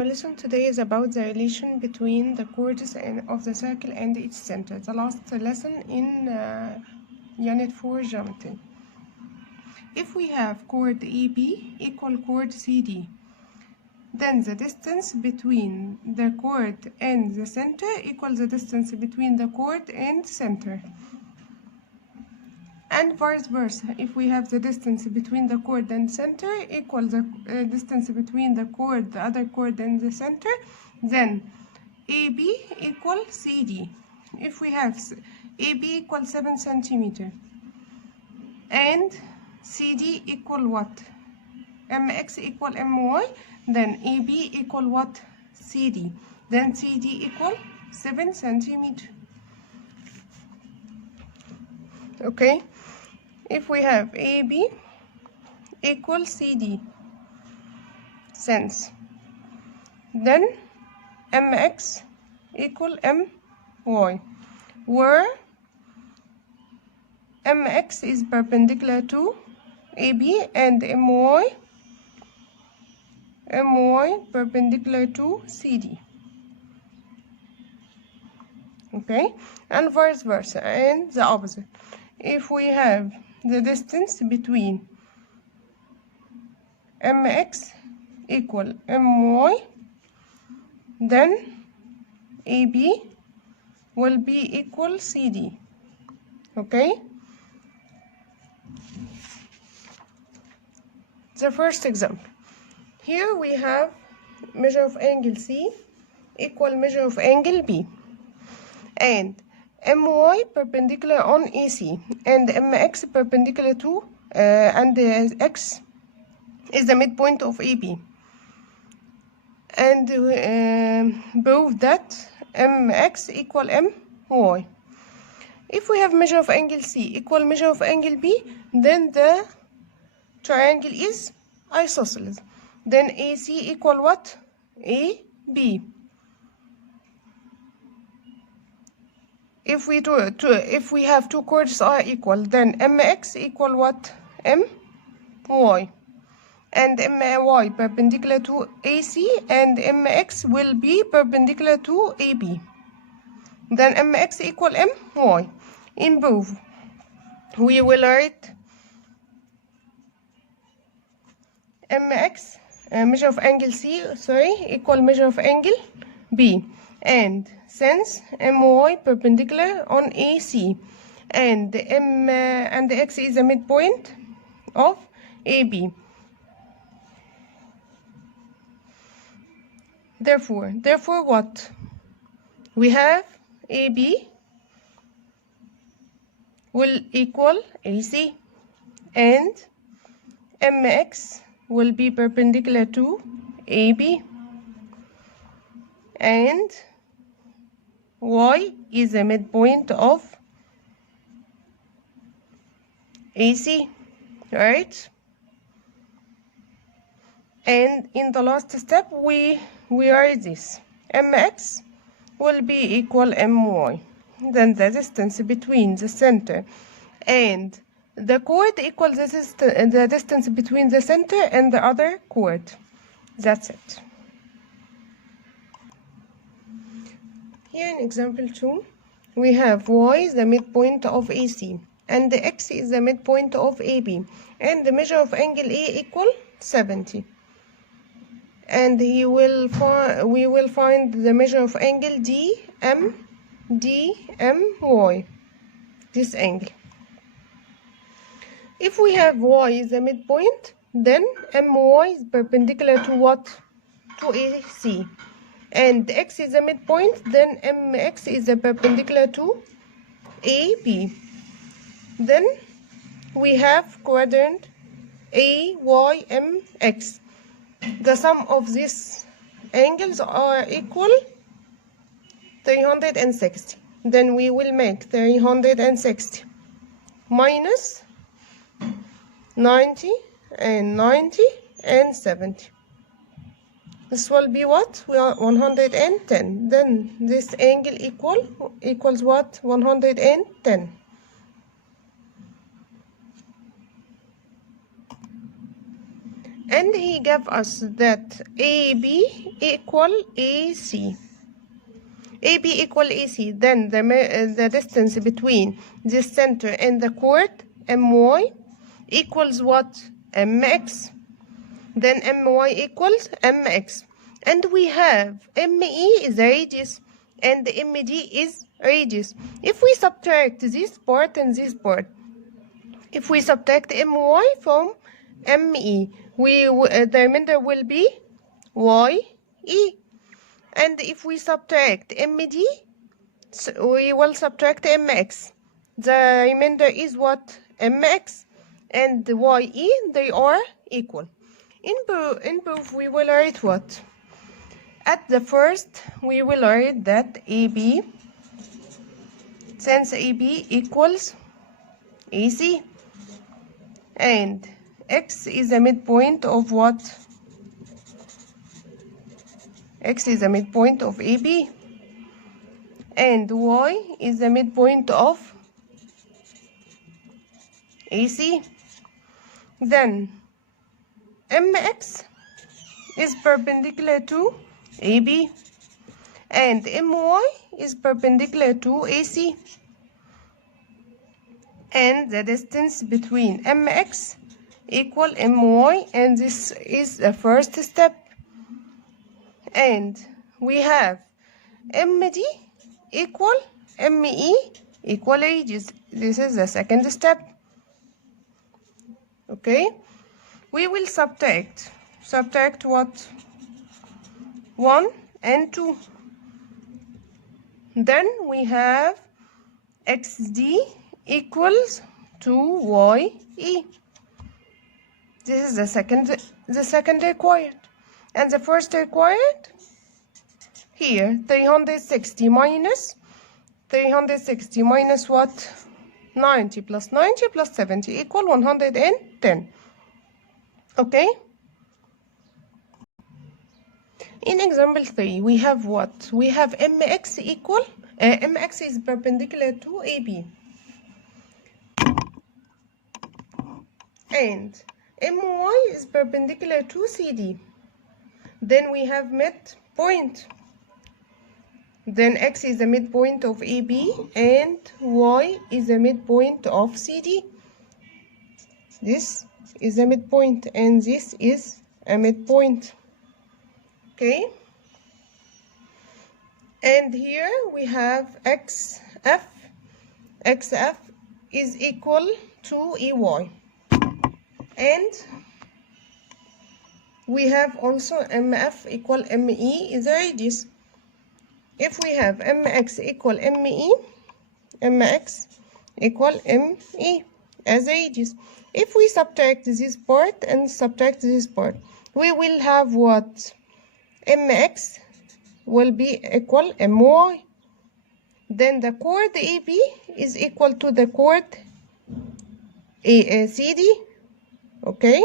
Our lesson today is about the relation between the chords of the circle and its center. The last lesson in Unit 4 Geometry. If we have chord AB equal chord CD, then the distance between the chord and the center equals the distance between the chord and center. And vice versa, if we have the distance between the chord and center equal the distance between the chord, the other chord, and the center, then AB equal CD. If we have AB equal 7 centimeter and CD equal what? MX equal MY, then AB equal what? CD. Then CD equal 7 centimeter. Okay? If we have AB equal CD, sense, then MX equal MY, where MX is perpendicular to AB and MY perpendicular to CD. Okay, and vice versa, and the opposite. If we have the distance between MX equal MY, then AB will be equal CD. Okay? The first example. Here we have measure of angle C equal measure of angle B, and MY perpendicular on AC and MX perpendicular to and X is the midpoint of AB, and prove that MX equal MY. If we have measure of angle C equal measure of angle B, then the triangle is isosceles. Then AC equal what? AB. If we have two chords are equal, then MX equal what? MY. And MY perpendicular to AC and MX will be perpendicular to AB. Then MX equal MY. In proof, we will write MX, measure of angle C, equal measure of angle B. And since MY perpendicular on AC and X is the midpoint of AB, therefore what? We have AB will equal AC and MX will be perpendicular to AB, and Y is the midpoint of AC, right? And in the last step, we write this. MX will be equal MY. Then the distance between the center and the chord equals the distance between the center and the other chord. That's it. Here in example 2, we have Y is the midpoint of AC and the X is the midpoint of AB, and the measure of angle A equal 70. And we will find the measure of angle DMY, this angle. If we have Y is the midpoint, then MY is perpendicular to what? To AC. And X is the midpoint, then MX is the perpendicular to AB. Then we have quadrant AYMX. The sum of these angles are equal 360. Then we will make 360 minus 90 and 90 and 70. This will be what? 110. Then this angle equals what? 110. and he gave us that AB equal AC. AB equal AC, then the distance between this center and the chord, MY, equals what? MX. Then MY equals MX. And we have ME is radius and MD is radius. If we subtract this part and this part, if we subtract MY from ME, the remainder will be YE. And if we subtract MD, so we will subtract MX. The remainder is what? MX and YE, they are equal. In proof, we will write what? At the first, we will write that AB, since AB equals AC, and X is the midpoint of what? X is the midpoint of AB, and Y is the midpoint of AC. Then MX is perpendicular to AB, and MY is perpendicular to AC, and the distance between MX equal MY, and this is the first step. And we have MD equal ME equal radius. This is the second step. Okay, we will subtract what? 1 and 2. Then we have XD equals 2YE. This is the second required. And the first required, here, 360 minus what? 90 plus 90 plus 70 equal 110. Okay? In example 3, we have what? We have MX equal, MX is perpendicular to AB. And MY is perpendicular to CD. Then we have midpoint. Then X is the midpoint of AB and Y is the midpoint of CD. This is a midpoint and this is a midpoint. Okay? And here we have XF. XF is equal to EY. And we have also MF equal ME is a radius. If we have MX equal ME, MX equal ME as a radius. If we subtract this part and subtract this part, we will have what? MX will be equal MY. Then the chord AB is equal to the chord CD. Okay?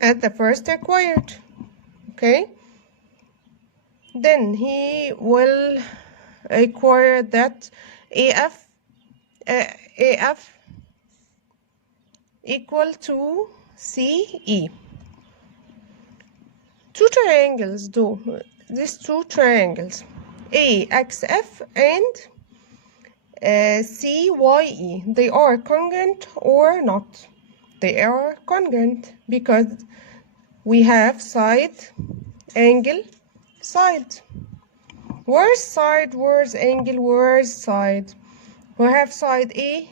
At the first required. Okay? Then he will require that AF equal to CE. Two triangles though. These two triangles, AXF and CYE, they are congruent or not? They are congruent because we have side, angle, side. Where's side, where's angle, where's side? We have side A,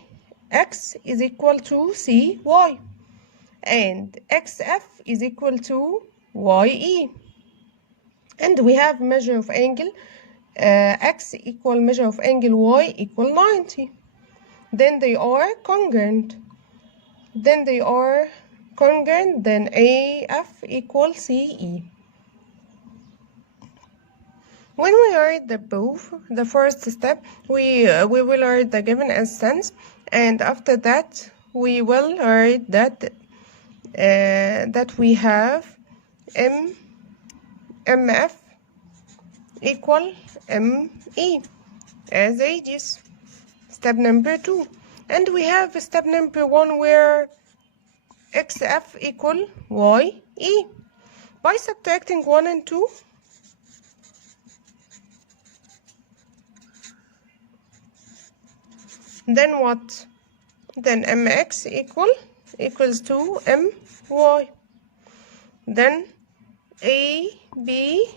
X is equal to CY, and XF is equal to YE. And we have measure of angle, X equal measure of angle Y equal 90. Then they are congruent. Then AF equals CE. When we write the proof, the first step, we will write the given as sense, and after that we will write that we have MF equal ME as radius. Step number 2. And we have step number 1 where XF equal YE. By subtracting 1 and 2, then what? Then MX equals to MY. Then AB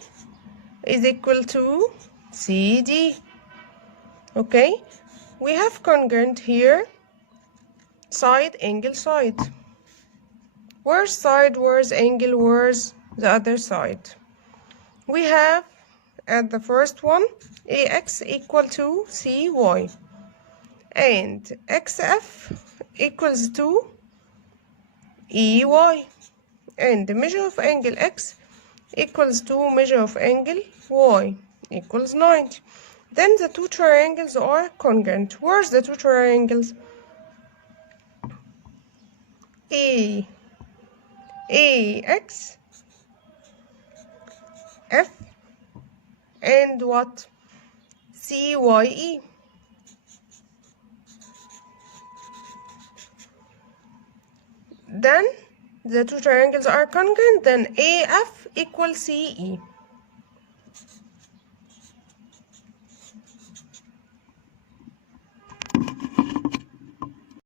is equal to CD. Okay, we have congruent here, side, angle, side. Where's side, where's angle, where's the other side? We have at the first one AX equal to CY and XF equals to EY, and the measure of angle X equals to measure of angle Y equals 90. Then the two triangles are congruent. Where's the two triangles? AX, F, and what? CYE. Then the two triangles are congruent, then AF equals CE.